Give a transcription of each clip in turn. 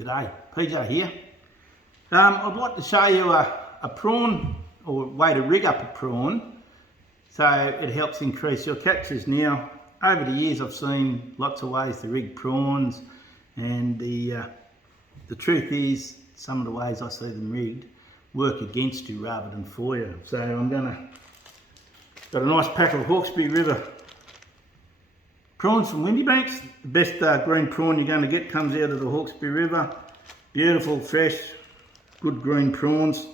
G'day, PJ here. I'd like to show you a prawn, or a way to rig up a prawn so it helps increase your catches. Now, over the years I've seen lots of ways to rig prawns, and the truth is some of the ways I see them rigged work against you rather than for you. So got a nice pack of Hawkesbury River prawns from Windybanks. The best green prawn you're going to get comes out of the Hawkesbury River. Beautiful, fresh, good green prawns.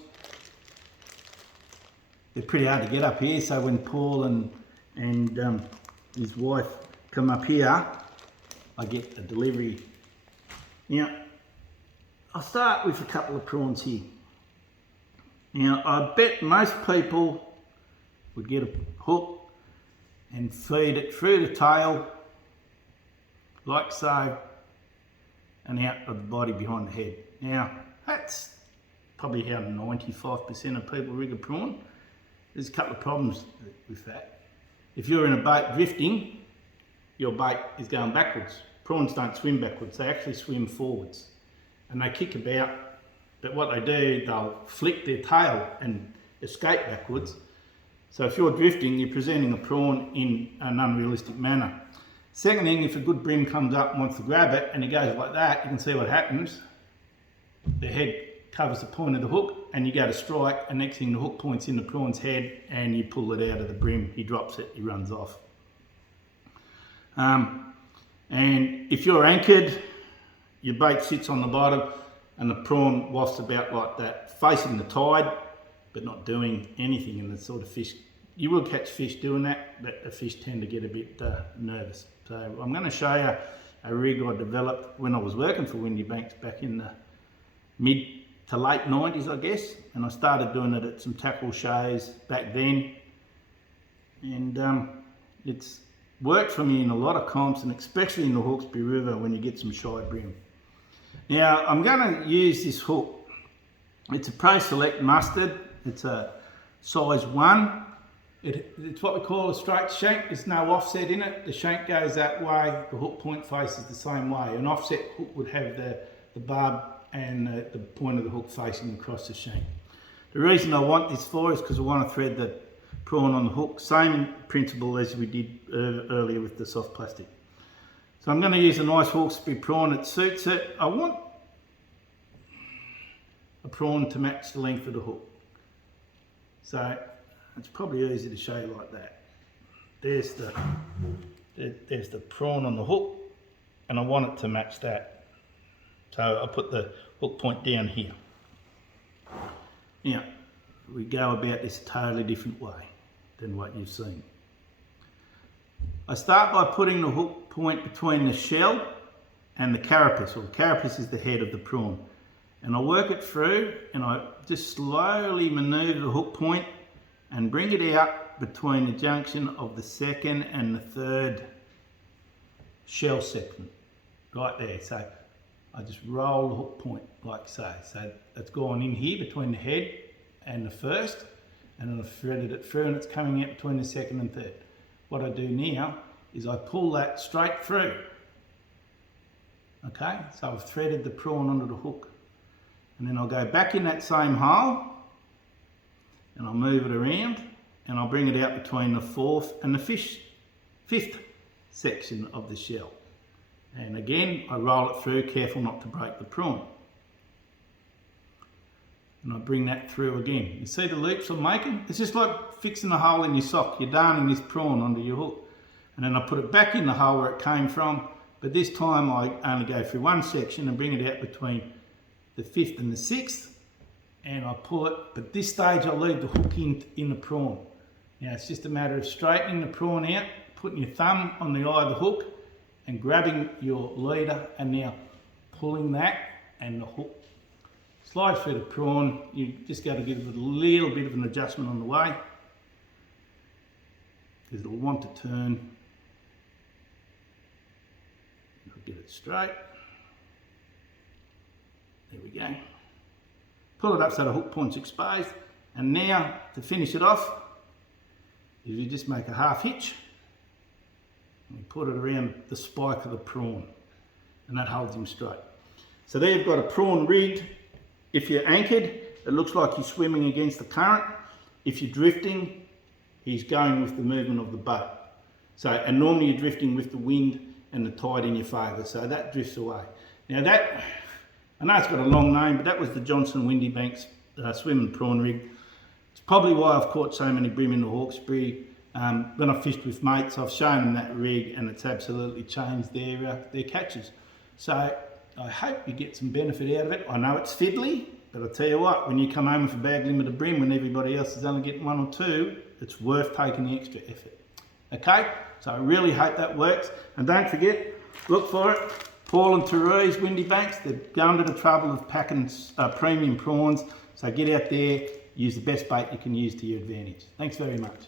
They're pretty hard to get up here, so when Paul and his wife come up here, I get a delivery. Now, I'll start with a couple of prawns here. Now, I bet most people would get a hook and feed it through the tail, like so, and out of the body behind the head. Now, that's probably how 95% of people rig a prawn. There's a couple of problems with that. If you're in a boat drifting, your bait is going backwards. Prawns don't swim backwards, they actually swim forwards. And they kick about, but what they do, they'll flick their tail and escape backwards. So if you're drifting, you're presenting a prawn in an unrealistic manner. Second thing, if a good brim comes up and wants to grab it and it goes like that, you can see what happens. The head covers the point of the hook and you go to strike, and next thing the hook points in the prawn's head and you pull it out of the brim. He drops it, he runs off. And if you're anchored, your bait sits on the bottom and the prawn wafts about like that, facing the tide, but not doing anything. And the sort of fish, you will catch fish doing that, but the fish tend to get a bit nervous. So I'm going to show you a rig I developed when I was working for Windybanks back in the mid to late 90s, I guess. And I started doing it at some tackle shows back then. And it's worked for me in a lot of comps, and especially in the Hawkesbury River when you get some shy brim. Now, I'm going to use this hook. It's a Pro Select mustard. It's a size 1. It's what we call a straight shank. There's no offset in it. The shank goes that way, the hook point faces the same way. An offset hook would have the barb and the point of the hook facing across the shank. The reason I want this for is because I want to thread the prawn on the hook, same principle as we did earlier with the soft plastic. So I'm going to use a nice Hawkesbury prawn that suits it. I want a prawn to match the length of the hook. So it's probably easy to show you like that. There's the prawn on the hook, and I want it to match that. So I put the hook point down here. Now, we go about this a totally different way than what you've seen. I start by putting the hook point between the shell and the carapace, or the carapace is the head of the prawn. And I work it through, and I just slowly manoeuvre the hook point and bring it out between the junction of the second and the third shell segment, right there. So I just roll the hook point like so. So it's gone in here between the head and the first, and then I've threaded it through, and it's coming out between the second and third. What I do now is I pull that straight through. Okay, so I've threaded the prawn onto the hook, and then I'll go back in that same hole and I'll move it around, and I'll bring it out between the fourth and the fifth section of the shell. And again, I roll it through, careful not to break the prawn. And I bring that through again. You see the loops I'm making? It's just like fixing a hole in your sock. You're darning this prawn onto your hook. And then I put it back in the hole where it came from, but this time I only go through one section and bring it out between the 5th and the 6th, and I pull it, but this stage I'll leave the hook in the prawn. Now it's just a matter of straightening the prawn out, putting your thumb on the eye of the hook and grabbing your leader, and now pulling that, and the hook slides through the prawn. You just got to give it a little bit of an adjustment on the way, because it'll want to turn. I'll get it straight. There we go. Pull it up so the hook point's exposed, and now to finish it off, is you just make a half hitch and put it around the spike of the prawn, and that holds him straight. So there you've got a prawn rigged. If you're anchored, it looks like you're swimming against the current. If you're drifting, he's going with the movement of the boat. So, and normally you're drifting with the wind and the tide in your favour, so that drifts away. Now that, I know it's got a long name, but that was the Johnson Windy Banks swim and prawn rig. It's probably why I've caught so many bream in the Hawkesbury. When I fished with mates, I've shown them that rig and it's absolutely changed their catches. So I hope you get some benefit out of it. I know it's fiddly, but I tell you what, when you come home with a bag limit of bream when everybody else is only getting 1 or 2, it's worth taking the extra effort. Okay, so I really hope that works. And don't forget, look for it. Paul and Therese Windy Banks, they're going to the trouble of packing premium prawns. So get out there, use the best bait you can use to your advantage. Thanks very much.